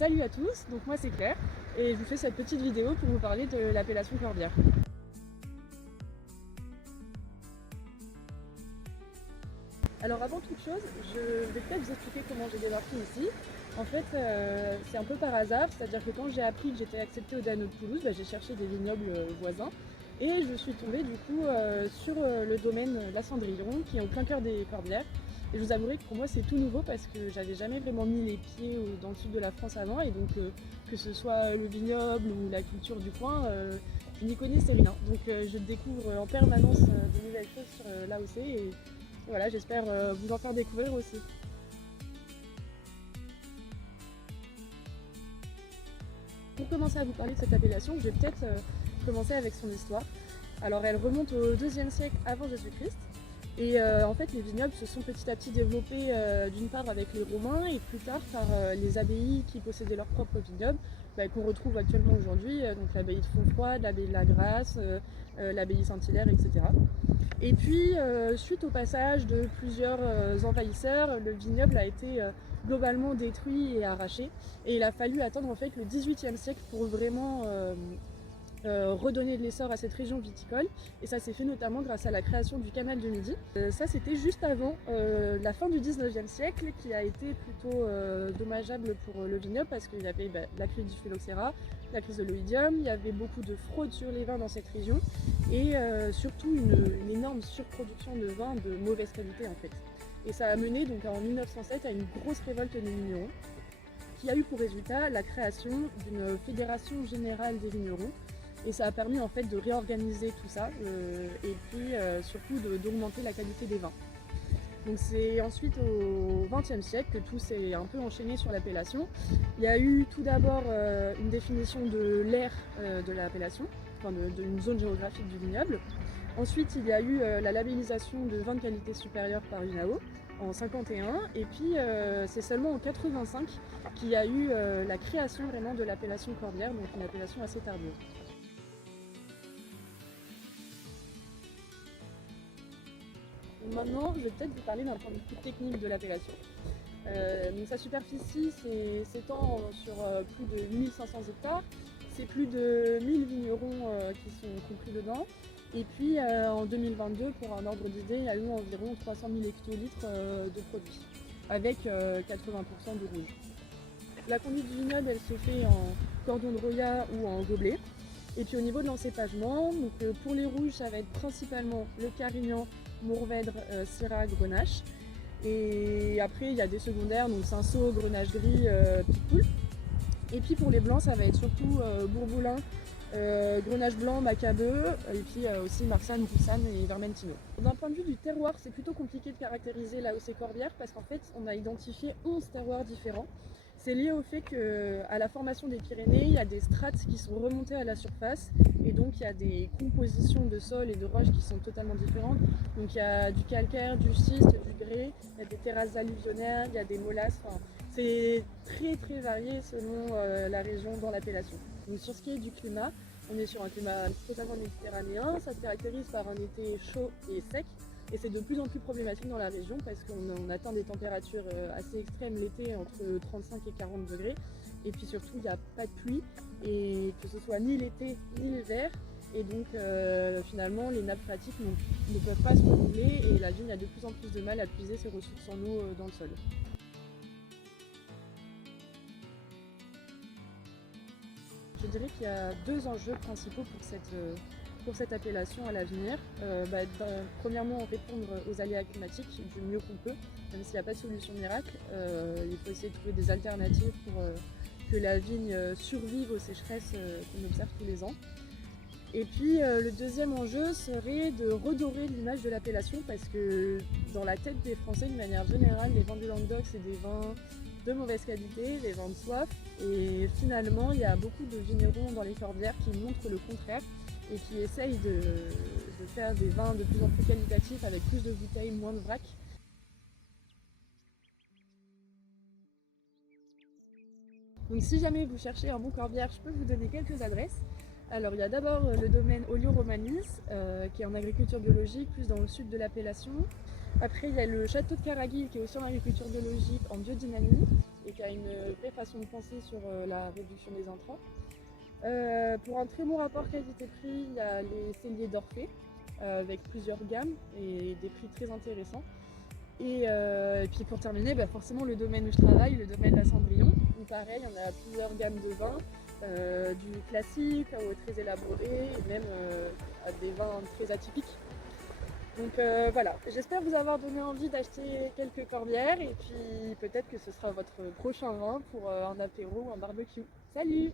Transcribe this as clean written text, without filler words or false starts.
Salut à tous, donc moi c'est Claire et je vous fais cette petite vidéo pour vous parler de l'appellation Corbière. Alors avant toute chose, je vais peut-être vous expliquer comment j'ai débarqué ici. En fait, c'est un peu par hasard, c'est-à-dire que quand j'ai appris que j'étais acceptée au Dano de Toulouse, j'ai cherché des vignobles voisins et je suis tombée du coup sur le domaine La Cendrillon qui est au plein cœur des Corbières. Et je vous avouerai que pour moi c'est tout nouveau parce que j'avais jamais vraiment mis les pieds dans le sud de la France avant et donc que ce soit le vignoble ou la culture du coin, je n'y connaissais rien. Donc je découvre en permanence de nouvelles choses sur l'AOC et voilà, j'espère vous en faire découvrir aussi. Pour commencer à vous parler de cette appellation, je vais peut-être commencer avec son histoire. Alors elle remonte au IIe siècle avant Jésus-Christ. Et en fait, les vignobles se sont petit à petit développés d'une part avec les Romains et plus tard par les abbayes qui possédaient leurs propres vignobles, qu'on retrouve actuellement aujourd'hui, donc l'abbaye de Fontfroide, l'abbaye de la Grasse, l'abbaye Saint-Hilaire, etc. Et puis, suite au passage de plusieurs envahisseurs, le vignoble a été globalement détruit et arraché. Et il a fallu attendre en fait le XVIIIe siècle pour vraiment redonner de l'essor à cette région viticole et ça s'est fait notamment grâce à la création du canal du Midi. Ça c'était juste avant la fin du 19e siècle qui a été plutôt dommageable pour le vignoble parce qu'il y avait la crise du phylloxéra, la crise de l'oïdium, il y avait beaucoup de fraude sur les vins dans cette région et surtout une énorme surproduction de vins de mauvaise qualité en fait. Et ça a mené donc en 1907 à une grosse révolte des vignerons qui a eu pour résultat la création d'une fédération générale des vignerons. Et ça a permis en fait de réorganiser tout ça et puis surtout d'augmenter la qualité des vins. Donc c'est ensuite au XXe siècle que tout s'est un peu enchaîné sur l'appellation. Il y a eu tout d'abord une définition de l'aire de l'appellation, enfin d'une zone géographique du vignoble. Ensuite il y a eu la labellisation de vins de qualité supérieure par UNAO en 51 et puis c'est seulement en 85 qu'il y a eu la création vraiment de l'appellation Corbière, donc une appellation assez tardive. Maintenant, je vais peut-être vous parler d'un point de vue plus technique de l'appellation. Donc sa superficie s'étend sur plus de 1500 hectares. C'est plus de 1000 vignerons qui sont compris dedans. Et puis en 2022, pour un ordre d'idée, il y a eu environ 300 000 hectolitres de produits, avec 80% de rouge. La conduite du vignoble, elle se fait en cordon de Roya ou en gobelet. Et puis au niveau de l'encépagement, pour les rouges, ça va être principalement le Carignan, Mourvèdre, Syrah, Grenache. Et après, il y a des secondaires, donc Cinsault, Grenache gris, Picpoul. Et puis pour les blancs, ça va être surtout Bourboulin, Grenache blanc, Macabeu, et puis aussi Marsanne, Roussanne et Vermentino. D'un point de vue du terroir, c'est plutôt compliqué de caractériser l'AOC Corbière parce qu'en fait, on a identifié 11 terroirs différents. C'est lié au fait qu'à la formation des Pyrénées, il y a des strates qui sont remontées à la surface et donc il y a des compositions de sol et de roches qui sont totalement différentes. Donc il y a du calcaire, du schiste, du grès, il y a des terrasses alluvionnaires, il y a des molasses. Enfin, c'est très varié selon la région dans l'appellation. Donc sur ce qui est du climat, on est sur un climat totalement méditerranéen, ça se caractérise par un été chaud et sec. Et c'est de plus en plus problématique dans la région parce qu'on atteint des températures assez extrêmes l'été, entre 35 et 40 degrés. Et puis surtout, il n'y a pas de pluie, et que ce soit ni l'été ni l'hiver. Et donc finalement, les nappes phréatiques ne peuvent pas se renouveler et la vigne a de plus en plus de mal à puiser ses ressources en eau dans le sol. Je dirais qu'il y a deux enjeux principaux pour cette appellation à l'avenir. Premièrement, répondre aux aléas climatiques du mieux qu'on peut, même s'il n'y a pas de solution miracle. Il faut essayer de trouver des alternatives pour que la vigne survive aux sécheresses qu'on observe tous les ans. Et puis le deuxième enjeu serait de redorer l'image de l'appellation parce que dans la tête des Français, de manière générale, les vins du Languedoc, c'est des vins de mauvaise qualité, des vins de soif. Et finalement, il y a beaucoup de vignerons dans les Corbières qui montrent le contraire et qui essayent de faire des vins de plus en plus qualitatifs avec plus de bouteilles, moins de vrac. Donc si jamais vous cherchez un bon Corbière, je peux vous donner quelques adresses. Alors il y a d'abord le domaine Olio Romanis qui est en agriculture biologique, plus dans le sud de l'appellation. Après il y a le château de Caraguil qui est aussi en agriculture biologique, en biodynamie. et qui a une vraie façon de penser sur la réduction des intrants. Pour un très bon rapport qualité-prix, il y a les celliers d'Orphée avec plusieurs gammes et des prix très intéressants. Et puis pour terminer, forcément le domaine où je travaille, le domaine de la Cendrillon, où pareil, on a plusieurs gammes de vins, du classique au très élaboré, et même à des vins très atypiques. Donc voilà, j'espère vous avoir donné envie d'acheter quelques corbières et puis peut-être que ce sera votre prochain vin pour un apéro ou un barbecue. Salut!